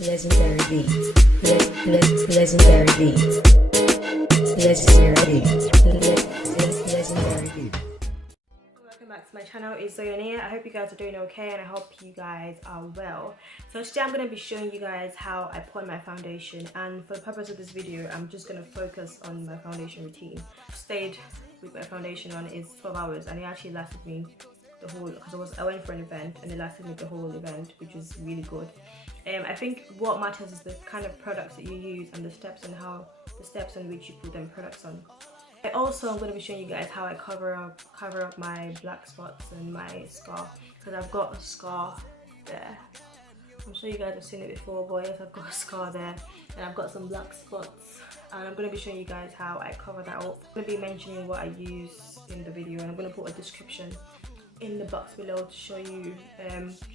Legendary beat. Legendary beat. Legendary beat. Legendary beat. Welcome back to my channel. It's SONA. I hope you guys are doing okay and I hope you guys are well. So today I'm going to be showing you guys how I put on my foundation, and for the purpose of this video I'm just going to focus on my foundation routine. I stayed with my foundation on is 12 hours and it actually lasted me the whole, because I went for an event and it lasted me the whole event, which was really good. I think what matters is the kind of products that you use and the steps on which you put them products on. I'm going to be showing you guys how I cover up my black spots and my scar, because I've got a scar there. I'm sure you guys have seen it before, but yes, I've got a scar there and I've got some black spots, and I'm going to be showing you guys how I cover that up. I'm going to be mentioning what I use in the video, and I'm going to put a description in the box below to show you,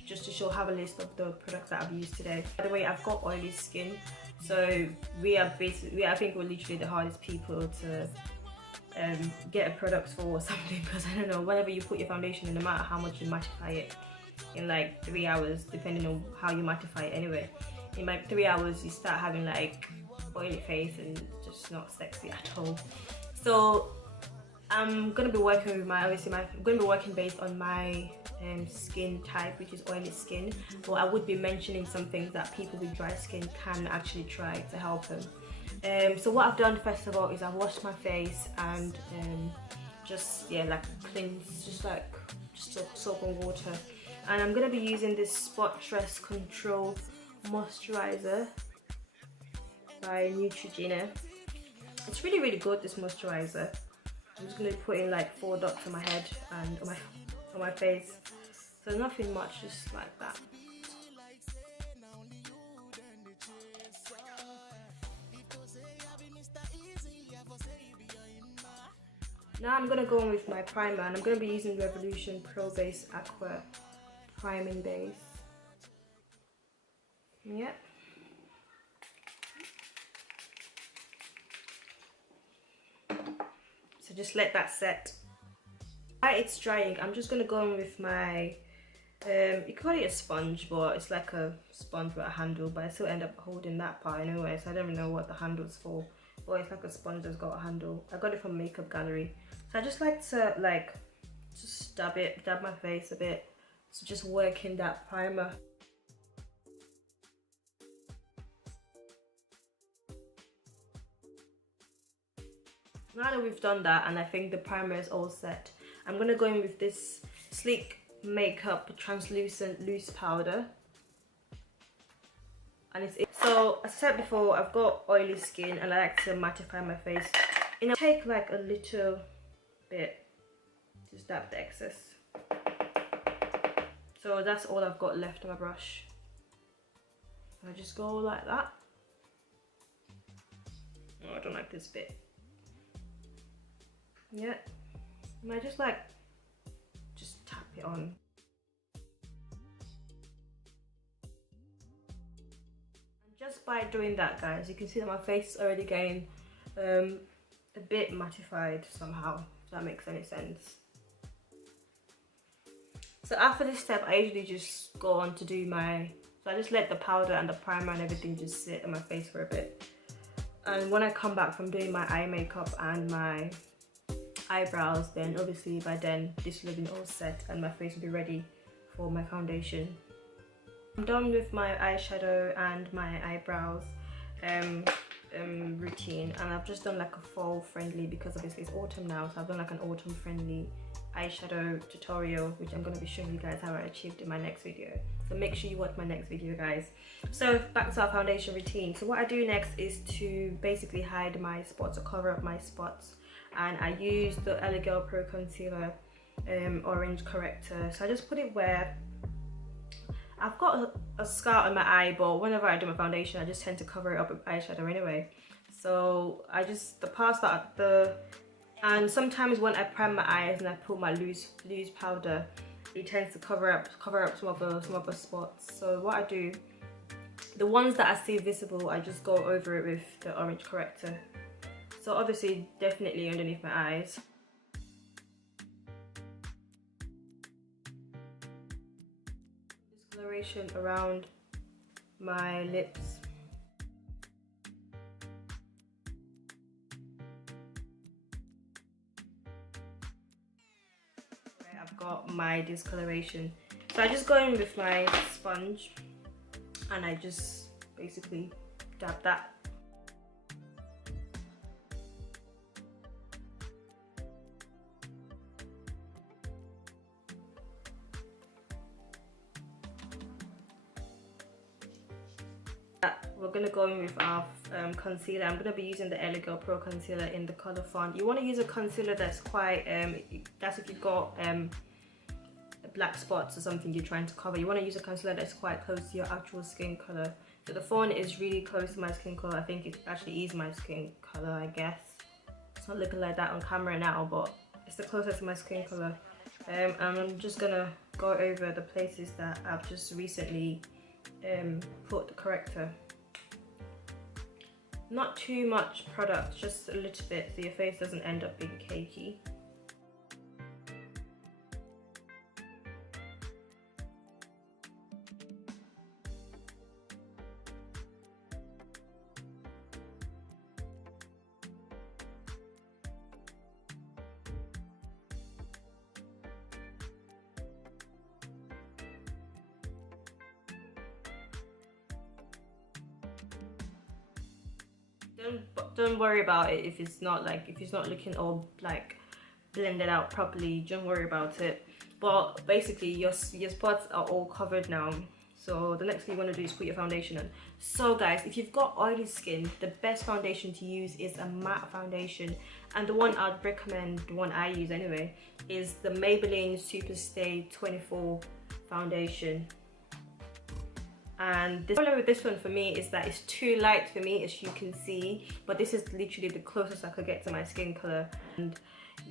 just to have a list of the products that I've used today. By the way, I've got oily skin, so I think we're literally the hardest people to get a product for or something, because I don't know, whenever you put your foundation in, no matter how much you mattify it in like 3 hours, depending on how you mattify it anyway, in like 3 hours you start having like oily face and it's just not sexy at all. So I'm gonna be working with I'm gonna be working based on my skin type, which is oily skin, but I would be mentioning some things that people with dry skin can actually try to help them. So what I've done first of all is I've washed my face and just cleanse, just soap and water, and I'm gonna be using this Spot Stress Control Moisturizer by NEUTROGENA. It's really good, this moisturizer. I'm just going to put in like 4 dots on my head and on my face, so nothing much, just like that. Now I'm going to go in with my primer, and I'm going to be using Revolution Pro Base AQUA Priming Base. Yep. So just let that set. While it's drying, I'm just going to go in with my, you call it a sponge, but it's like a sponge with a handle, but I still end up holding that part anyway, so I don't really know what the handle's for, but it's like a sponge that's got a handle. I got it from Makeup Gallery. So I just like to just dab my face a bit, so just working that primer. Now that we've done that and I think the primer is all set, I'm going to go in with this Sleek Makeup Translucent Loose Powder. And so, as I said before, I've got oily skin and I like to mattify my face. And I'll take like a little bit, just dab the excess. So that's all I've got left on my brush. And I just go like that. Oh, I don't like this bit. Yeah, and I just tap it on. And just by doing that, guys, you can see that my face is already getting a bit mattified somehow, if that makes any sense. So after this step, I usually just go on to do so I just let the powder and the primer and everything just sit on my face for a bit. And when I come back from doing my eye makeup and my eyebrows, then obviously by then this will have been all set and my face will be ready for my foundation. I'm done with my eyeshadow and my eyebrows routine, and I've just done like a fall friendly, because obviously it's autumn now, so I've done like an autumn friendly eyeshadow tutorial, which I'm going to be showing you guys how I achieved in my next video. So make sure you watch my next video, guys. So back to our foundation routine. So what I do next is to basically hide my spots or cover up my spots, and I use the LA Girl Pro Concealer Orange Corrector. So I just put it where I've got a scar on my eye, but whenever I do my foundation I just tend to cover it up with eyeshadow anyway. So I just, and sometimes when I prime my eyes and I put my loose powder, it tends to cover up some of the spots. So what I do, the ones that I see visible, I just go over it with the orange corrector. So obviously definitely underneath my eyes. Discoloration around my lips. Right, I've got my discoloration. So I just go in with my sponge and I just basically dab that. We're gonna go in with our concealer. I'm gonna be using the Girl Pro concealer in the color Fawn. You want to use a concealer that's quite that's if you've got black spots or something you're trying to cover. You want to use a concealer that's quite close to your actual skin color. So the Fawn is really close to my skin color. I think it actually is my skin color, I guess. It's not looking like that on camera now, but it's the closest to my skin color. And I'm just gonna go over the places that I've just recently put the corrector. Not too much product, just a little bit so your face doesn't end up being cakey. Don't worry about it if it's not looking all like blended out properly. Don't worry about it. But basically your spots are all covered now. So the next thing you want to do is put your foundation on. So guys, if you've got oily skin, the best foundation to use is a matte foundation, and the one I'd recommend, the one I use anyway, is the Maybelline Super Stay 24 foundation. And the problem with this one for me is that it's too light for me, as you can see, but this is literally the closest I could get to my skin color. And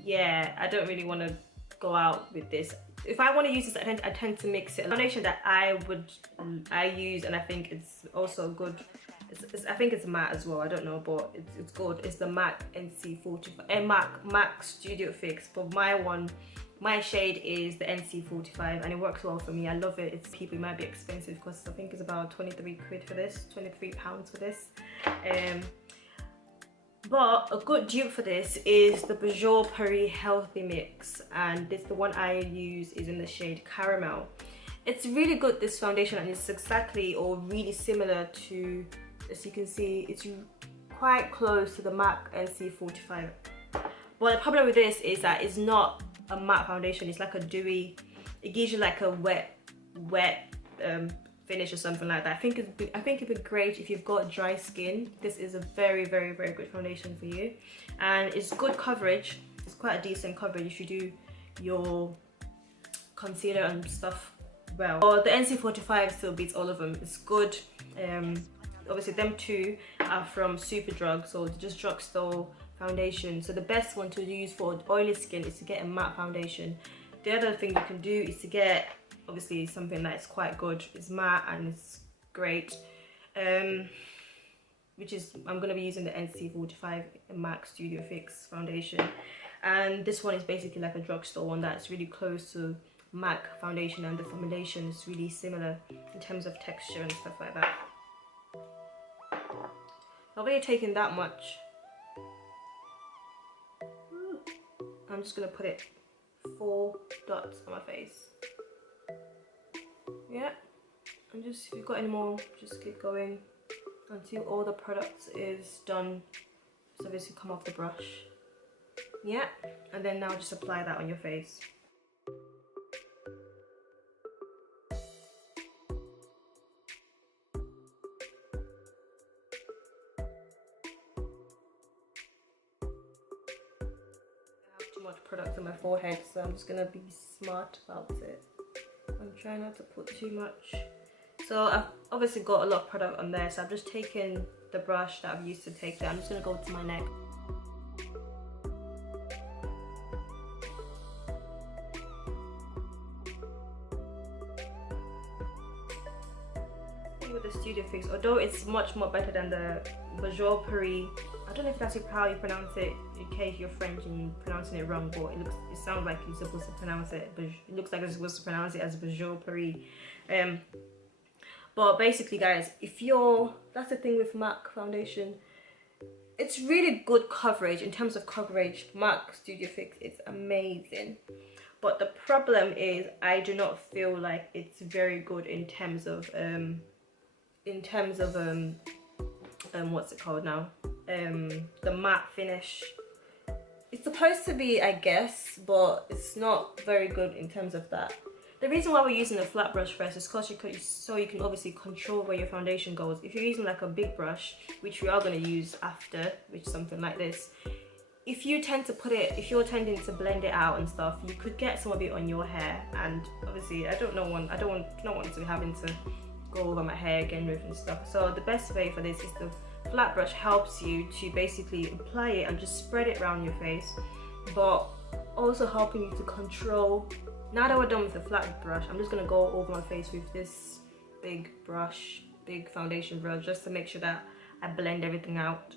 yeah, I don't really want to go out with this. If I want to use this, I tend to mix it. The foundation that I use, and I think it's also good, I think it's matte as well, I don't know, but it's good. It's the MAC NC45, MAC Studio Fix. But my shade is the NC45, and it works well for me. I love it. It's people, it might be expensive because I think it's about 23 quid for this, 23 pounds for this. But a good dupe for this is the Bourjois Paris Healthy Mix, and this, the one I use, is in the shade Caramel. It's really good, this foundation, and it's exactly or really similar to, as you can see, it's quite close to the MAC NC45. But the problem with this is that it's not a matte foundation, it's like a dewy, it gives you like a wet finish or something like that. I think it'd be great if you've got dry skin. This is a very good foundation for you, and it's good coverage. It's quite a decent coverage if you do your concealer and stuff well. But the NC45 still beats all of them. It's good. Obviously them two are from Superdrug, so just drugstore foundation. So the best one to use for oily skin is to get a matte foundation. The other thing you can do is to get, obviously, something that's quite good. It's matte and it's great, which is, I'm going to be using the NC45 MAC Studio Fix foundation, and this one is basically like a drugstore one that's really close to MAC foundation, and the formulation is really similar in terms of texture and stuff like that. I've already taken that much. I'm just going to put it 4 dots on my face. Yeah, and just, if you've got any more, just keep going until all the product is done. So obviously come off the brush. Yeah, and then now just apply that on your face. Much product on my forehead, so I'm just gonna be smart about it. I'm trying not to put too much. So I've obviously got a lot of product on there, so I've just taken the brush that I've used to take that. I'm just gonna go to my neck. With the Studio Fix, although it's much more better than the Bourjois Paris, I don't know if that's how you pronounce it, in case you're French and you're pronouncing it wrong, but it sounds like you're supposed to pronounce it, but it looks like you're supposed to pronounce it as Bourjois Paris. But basically guys, that's the thing with MAC foundation, it's really good coverage. In terms of coverage, MAC Studio Fix is amazing, but the problem is I do not feel like it's very good in terms of what's it called now, the matte finish. It's supposed to be, I guess, but it's not very good in terms of that. The reason why we're using a flat brush first is because you can obviously control where your foundation goes. If you're using like a big brush, which we are going to use after, which is something like this, if you're tending to blend it out and stuff, you could get some of it on your hair, and obviously I don't want to be having to go over my hair again with and stuff. So the best way for this is the flat brush helps you to basically apply it and just spread it around your face, but also helping you to control. Now that we're done with the flat brush, I'm just gonna go over my face with this big foundation brush, just to make sure that I blend everything out.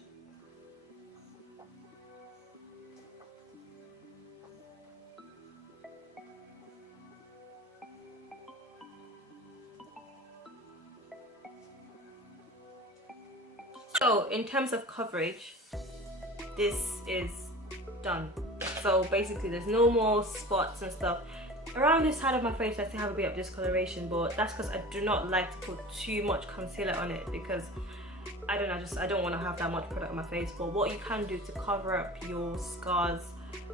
So in terms of coverage, this is done. So basically there's no more spots and stuff. Around this side of my face I still have a bit of discoloration, but that's because I do not like to put too much concealer on it, because I don't know, I don't want to have that much product on my face. But what you can do to cover up your scars,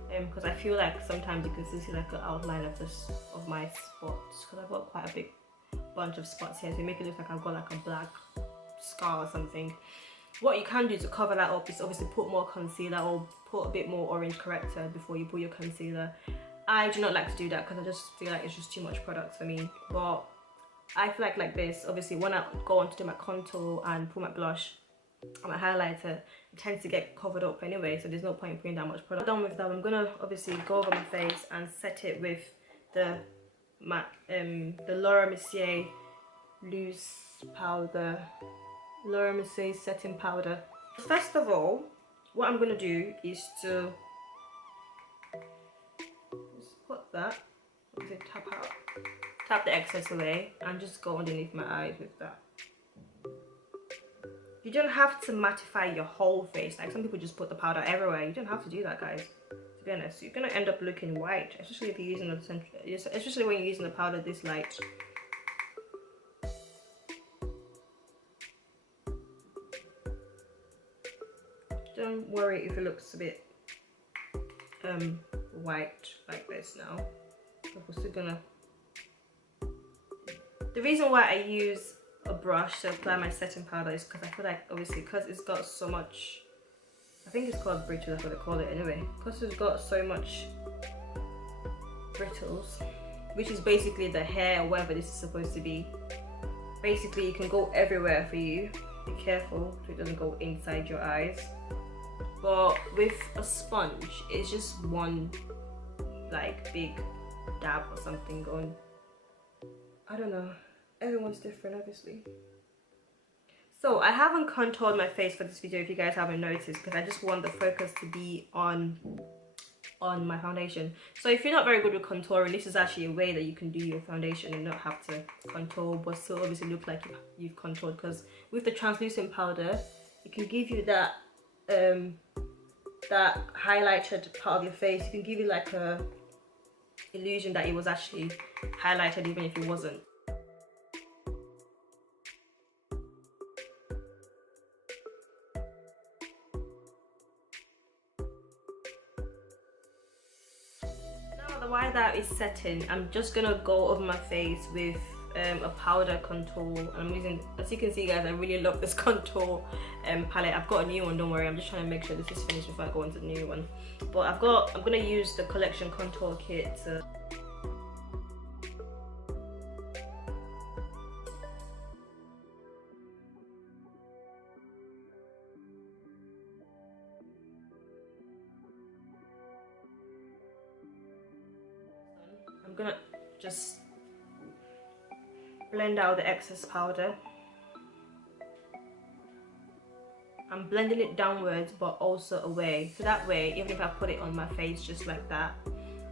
because I feel like sometimes you can still see like an outline of my spots, because I've got quite a big bunch of spots here, so make it look like I've got like a black scar or something. What you can do to cover that up is obviously put more concealer or put a bit more orange corrector before you put your concealer. I do not like to do that because I just feel like it's just too much product for me. But I feel like this, obviously when I go on to do my contour and put my blush and my highlighter, it tends to get covered up anyway, so there's no point in putting that much product. Done with that, I'm gonna obviously go over my face and set it with the Laura Mercier loose powder, Laura Mercier setting powder. First of all, what I'm gonna do is to just put that, tap the excess away, and just go underneath my eyes with that. You don't have to mattify your whole face. Like some people just put the powder everywhere. You don't have to do that, guys. To be honest, you're gonna end up looking white, especially if you're using especially when you're using the powder this light. Don't worry if it looks a bit white like this now. We're still gonna. The reason why I use a brush to apply my setting powder is because I feel like, obviously, because it's got so much, I think it's called brittle, that's what they call it anyway, because it's got so much brittles, which is basically the hair or whatever this is supposed to be. Basically you can go everywhere for you. Be careful so it doesn't go inside your eyes. But with a sponge, it's just one like big dab or something going. I don't know, everyone's different obviously. So I haven't contoured my face for this video, if you guys haven't noticed, because I just want the focus to be on my foundation. So if you're not very good with contouring, this is actually a way that you can do your foundation and not have to contour, but still obviously look like you've contoured, because with the translucent powder, it can give you that that highlighted part of your face. It can give you like a illusion that it was actually highlighted even if it wasn't. While that is setting, I'm just gonna go over my face with a powder contour. I'm using, as you can see guys, I really love this contour palette. I've got a new one, don't worry, I'm just trying to make sure this is finished before I go into the new one. But I'm gonna use the collection contour kit to I'm gonna just blend out the excess powder. I'm blending it downwards but also away, so that way even if I put it on my face just like that,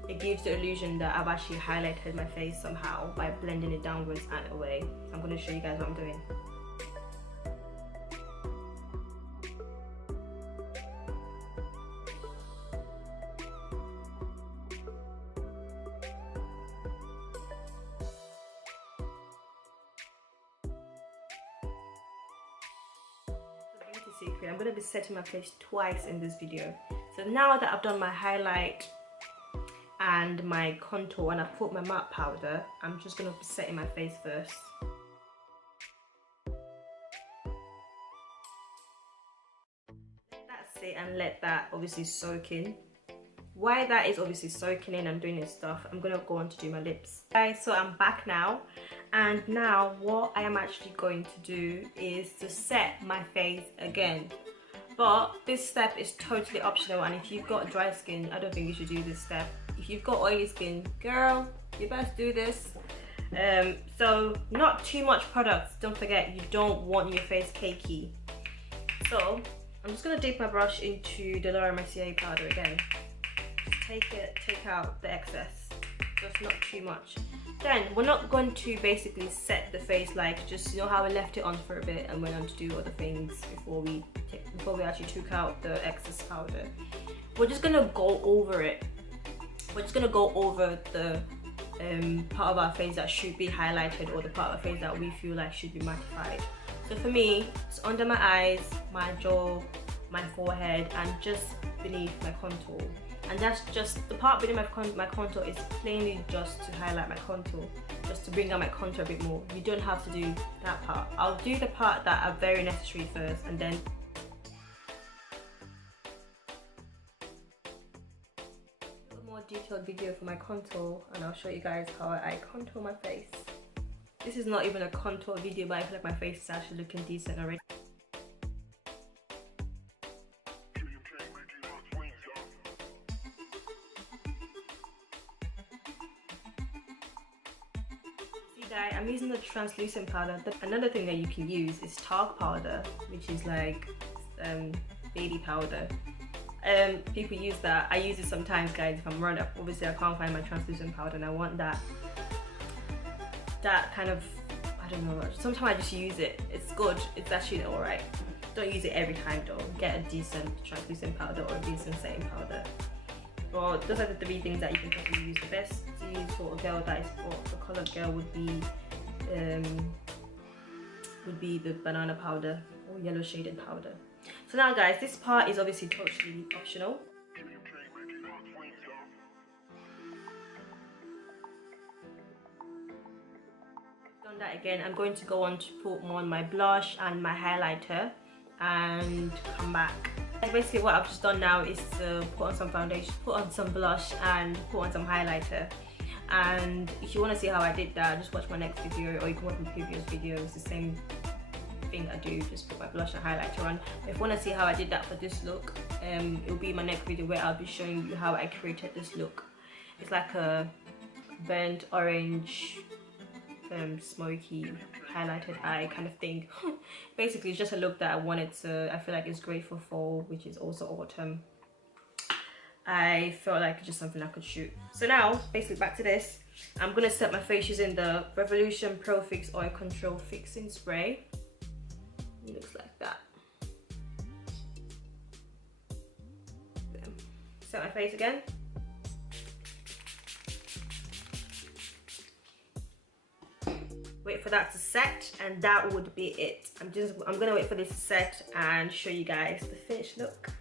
it gives the illusion that I've actually highlighted my face somehow by blending it downwards and away. So I'm going to show you guys what I'm doing. Secret, I'm going to be setting my face twice in this video. So now that I've done my highlight and my contour and I've put my matte powder, I'm just going to be setting my face first. That's it, and let that obviously soak in. While that is obviously soaking in and doing its stuff, I'm going to go on to do my lips. Guys, so I'm back now, and now what I am actually going to do is to set my face again. But this step is totally optional, and if you've got dry skin, I don't think you should do this step. If you've got oily skin, girl, you best do this. So not too much products. Don't forget, you don't want your face cakey. So I'm just going to dip my brush into the Mercier powder again. Take out the excess, just not too much. Then we're not going to basically set the face like, just, you know how we left it on for a bit and went on to do other things before we actually took out the excess powder. We're just gonna go over it. We're just gonna go over the part of our face that should be highlighted, or the part of our face that we feel like should be mattified. So for me, it's under my eyes, my jaw, my forehead, and just beneath my contour. And that's just the part beneath my contour is plainly just to highlight my contour, just to bring out my contour a bit more. You don't have to do that part. I'll do the part that are very necessary first, and then a more detailed video for my contour, and I'll show you guys how I contour my face. This is not even a contour video, but I feel like my face is actually looking decent already. I'm using the translucent powder. Another thing that you can use is talc powder, which is like baby powder. People use that. I use it sometimes, guys, if I'm running up. Obviously I can't find my translucent powder and I want that kind of, I don't know, sometimes I just use it. It's good, it's actually alright. Don't use it every time though. Get a decent translucent powder or a decent setting powder. Well, those are the three things that you can probably use. The best to use for a girl that is for a coloured girl would be the banana powder or yellow shaded powder. So now, guys, this part is obviously totally optional. Done that again, I'm going to go on to put on my blush and my highlighter and come back. Basically what I've just done now is to put on some foundation, put on some blush and put on some highlighter. And if you want to see how I did that, just watch my next video, or you can watch my previous video. It's the same thing I do, just put my blush and highlighter on. If you want to see how I did that for this look, it will be my next video where I'll be showing you how I created this look. It's like a burnt orange, smoky highlighted eye kind of thing. Basically it's just a look that I wanted to, I feel like it's great for fall, which is also autumn. I felt like it's just something I could shoot. So now, basically back to this, I'm gonna set my face using the Revolution Pro Fix Oil Control Fixing Spray. It looks like that. Set my face again. Wait for that to set, and that would be it. I'm gonna wait for this to set and show you guys the finished look.